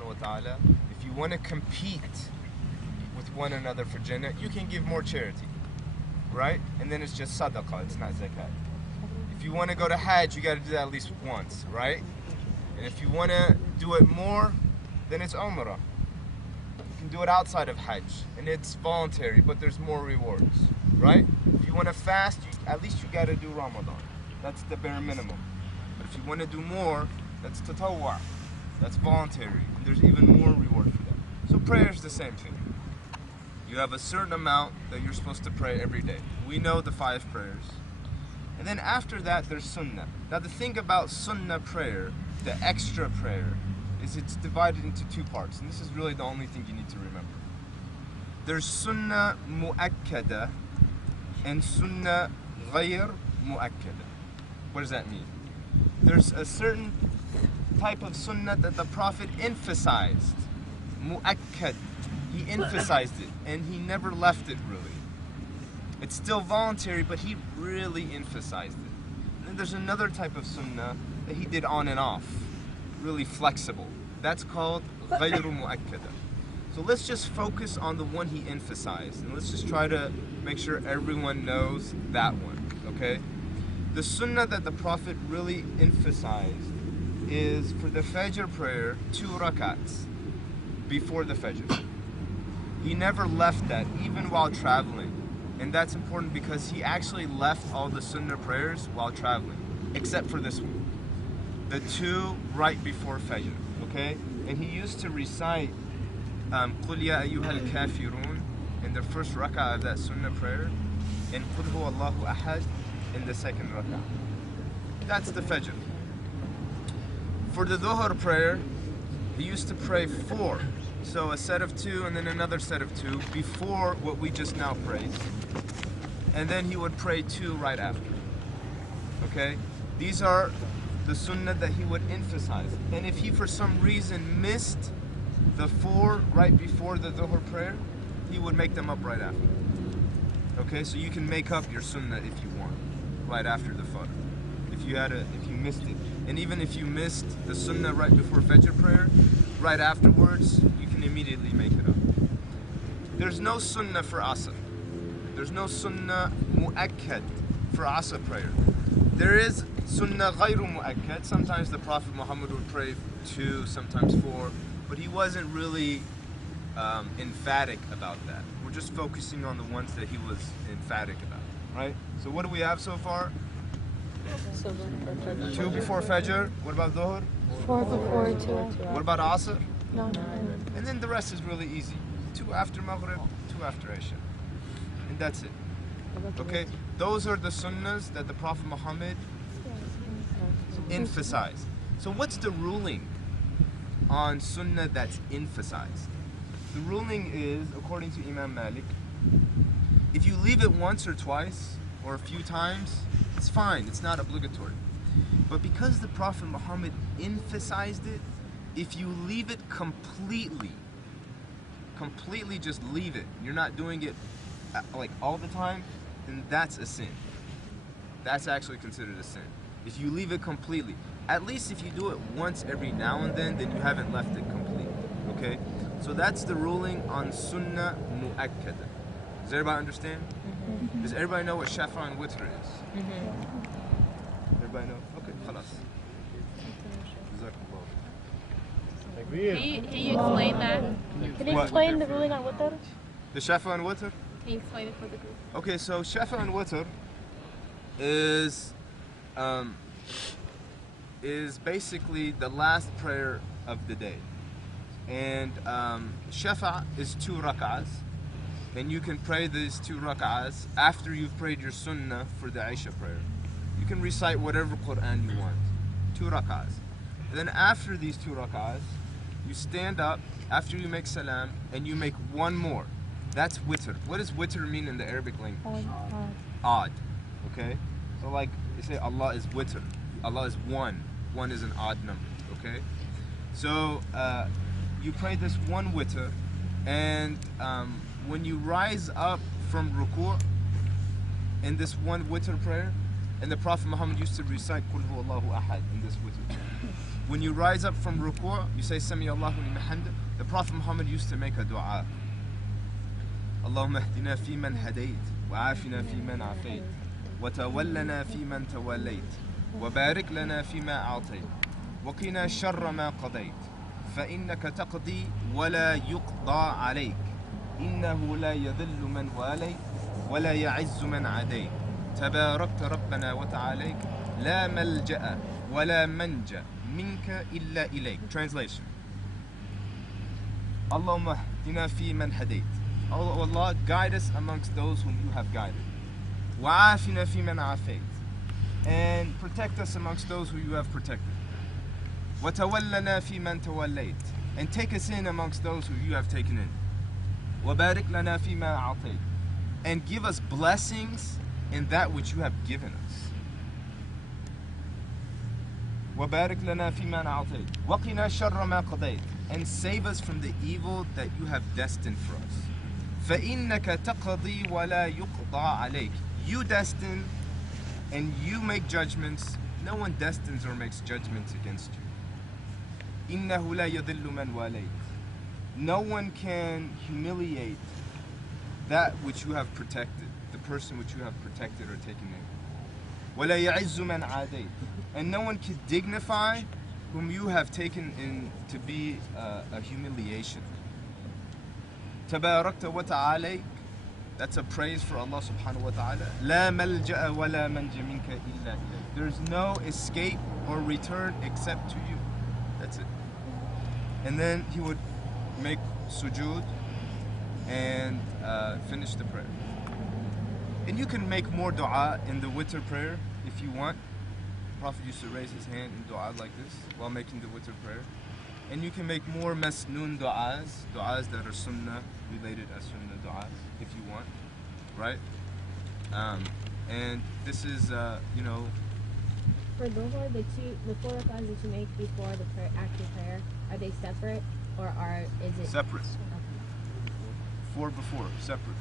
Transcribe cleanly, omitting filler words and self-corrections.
subhanahu wa ta'ala, if you want to compete with one another for Jannah, you can give more charity, right? And then it's just sadaqah, it's not zakat. If you want to go to Hajj, you got to do that at least once, right? And if you want to do it more, then it's Umrah. You can do it outside of Hajj, and it's voluntary, but there's more rewards, right? If you want to fast, at least you got to do Ramadan. That's the bare minimum. But if you want to do more, that's tatawwa. That's voluntary, and there's even more reward for that. So prayer is the same thing. You have a certain amount that you're supposed to pray every day. We know the 5 prayers. And then after that, there's sunnah. Now the thing about sunnah prayer, the extra prayer, is it's divided into 2 parts. And this is really the only thing you need to remember. There's sunnah mu'akkada and sunnah ghayr mu'akkada. What does that mean? There's a certain type of sunnah that the Prophet emphasized. Mu'akkad. He emphasized it, and he never left it really. It's still voluntary, but he really emphasized it. And then there's another type of sunnah that he did on and off, really flexible. That's called ghayr mu'akkada. So let's just focus on the one he emphasized, and let's just try to make sure everyone knows that one, okay? The sunnah that the Prophet really emphasized is for the Fajr prayer, 2 rakats before the Fajr. He never left that, even while traveling. And that's important because he actually left all the sunnah prayers while traveling, except for this one. The 2 right before Fajr, okay? And he used to recite قُلْ يَا أَيُّهَا الْكَافِرُونَ in the first rak'ah of that sunnah prayer, and قُلْ هُوَ اللَّهُ أَحَدٌ in the second rak'ah. That's the Fajr. For the Dhuhr prayer, he used to pray 4. So a set of 2 and then another set of 2 before what we just now prayed. And then he would pray 2 right after. Okay? These are the sunnah that he would emphasize. And if he for some reason missed the 4 right before the Dhuhr prayer, he would make them up right after. Okay? So you can make up your sunnah if you want, right after the Fajr. If you missed it. And even if you missed the sunnah right before Fajr prayer, right afterwards, you can immediately make it up. There's no sunnah for Asr. There's no sunnah mu'akkad for Asr prayer. There is sunnah ghayru mu'akkad. Sometimes the Prophet Muhammad would pray 2, sometimes 4, but he wasn't really emphatic about that. We're just focusing on the ones that he was emphatic about, right? So what do we have so far? 2 before Fajr. What about Dhuhr? 4 before 2. What about Asr? No. And then the rest is really easy. 2 after Maghrib, 2 after Isha. And that's it. Okay? Those are the sunnahs that the Prophet Muhammad emphasized. So what's the ruling on sunnah that's emphasized? The ruling is, according to Imam Malik, if you leave it once or twice, or a few times, it's fine, it's not obligatory. But because the Prophet Muhammad emphasized it, if you leave it completely just leave it, you're not doing it like all the time, then that's a sin. That's actually considered a sin. If you leave it completely, at least if you do it once every now and then you haven't left it completely, okay? So that's the ruling on sunnah mu'akkada. Does everybody understand? Mm-hmm. Does everybody know what Shafa and Witr is? Mm-hmm. Everybody know? Okay, khalas. Can you explain that? Can you explain the ruling on Witr? The Shafa and Witr? Can you explain it for the group? Okay, so Shafa and Witr is basically the last prayer of the day. And Shafa is 2 rak'ahs. And you can pray these 2 rak'ahs after you've prayed your sunnah for the Isha prayer. You can recite whatever Quran you want. 2 rak'ahs. And then after these 2 rak'ahs, you stand up after you make salam and you make 1 more. That's witr. What does witr mean in the Arabic language? Odd. Okay? So like you say Allah is witr. Allah is 1. 1 is an odd number. Okay? So you pray this 1 witr, and when you rise up from ruku' in this 1 witr prayer, and the Prophet Muhammad used to recite Qul Huwallahu Ahad in this witr. When you rise up from ruku', you say Sami Allahu liman hamdah. The Prophet Muhammad used to make a dua. Allahumma hdina fi man hadayt, wa afina fi man afayt, wa tawallana fi man tawallayt, wa barik lana fi ma a'tayt, wa qina sharra ma qadayt, fa innaka taqdi wa la yuqda alayk, innahu la yadhillu man walayt, wa la ya'izzu man adayt, tabarakta rabbana wa ta'alayk, la malja'a wa la manja minka illa ilayk. Translation. Allahumma hdina fi man hadayt. Oh Allah, guide us amongst those whom you have guided. Wa'afina fi man afayt. And protect us amongst those who you have protected. Wa tawallana fi man tawallayt. And take us in amongst those who you have taken in. Wa barik lana fi ma a'tayt. And give us blessings in that which you have given us. Wa barik lana fi ma a'tayt. Wa qina sharra ma qadayt. And save us from the evil that you have destined for us. فَإِنَّكَ تَقْضِي وَلَا يُقْضَى عَلَيْكَ. You destine and you make judgments. No one destines or makes judgments against you. إِنَّهُ لَا يَضِلُّ مَنْ وَالَيْتَ. No one can humiliate that which you have protected, the person which you have protected or taken in. وَلَا يَعِزُّ مَنْ عَادَيْتَ. And no one can dignify whom you have taken in to be a humiliation. Tabarakta wa ta'alayk. That's a praise for Allah subhanahu wa ta'ala. La malja'a wa la manja minka illa ilayk. There's no escape or return except to you. That's it. And then he would make sujood and finish the prayer. And you can make more dua in the witr prayer if you want. The Prophet used to raise his hand in dua like this while making the witr prayer. And you can make more masnoon du'as that are sunnah related as sunnah du'as if you want, right? And this is, you know. For Dhuhr, the 4 rak'ahs that you make before the prayer, actual prayer, are they separate or is it? Separate. Okay. 4 before, separate.